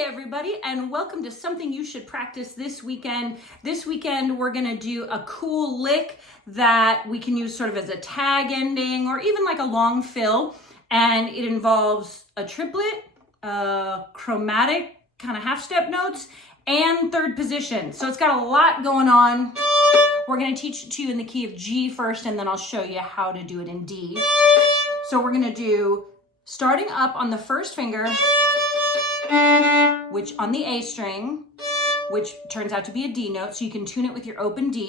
Hi everybody, and welcome to something you should practice this weekend. This weekend we're gonna do a cool lick that we can use sort of as a tag ending or even like a long fill, and it involves a triplet, chromatic kind of half step notes, and third position. So it's got a lot going on. We're gonna teach it to you in the key of G first, and then I'll show you how to do it in D. So we're gonna do starting up on the first finger, which on the A string, which turns out to be a D note, so you can tune it with your open D.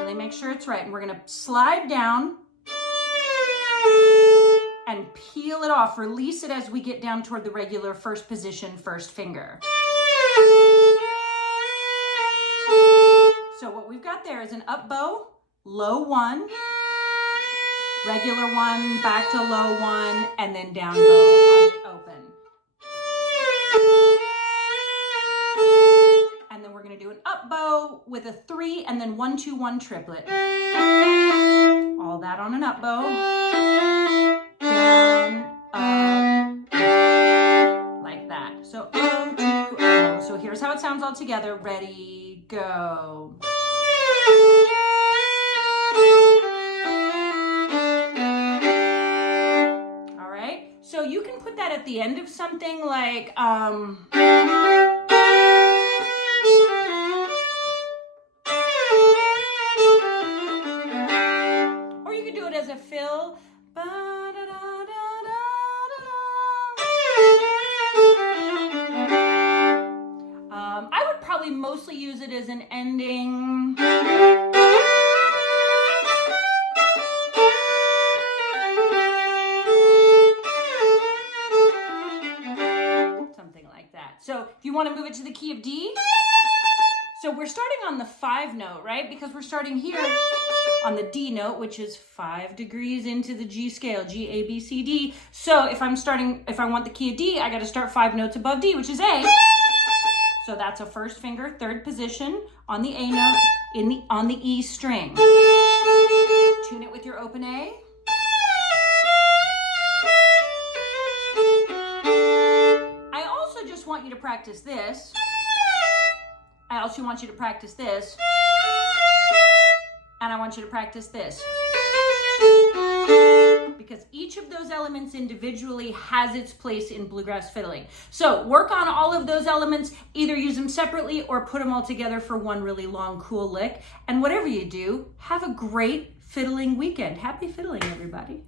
Really make sure it's right. And we're gonna slide down and peel it off, release it as we get down toward the regular first position, first finger. So what we've got there is an up bow, low one, regular one, back to low one, and then down bow on the open. And then we're gonna do an up bow with a 3 and then 1, 2, 1 triplet. All that on an up bow. Down, up, like that. So O, 2, O. So here's how it sounds all together. Ready, go. So you can put that at the end of something like, or you could do it as a fill. I would probably mostly use it as an ending. So if you want to move it to the key of D, so we're starting on the 5 note, right? Because we're starting here on the D note, which is 5 degrees into the G scale, G, A, B, C, D. So if I want the key of D, I got to start 5 notes above D, which is A. So that's a first finger, third position on the A note on the E string. Tune it with your open A. Want you to practice this. I also want you to practice this. And I want you to practice this. Because each of those elements individually has its place in bluegrass fiddling. So work on all of those elements, either use them separately or put them all together for one really long, cool lick. And whatever you do, have a great fiddling weekend. Happy fiddling, everybody.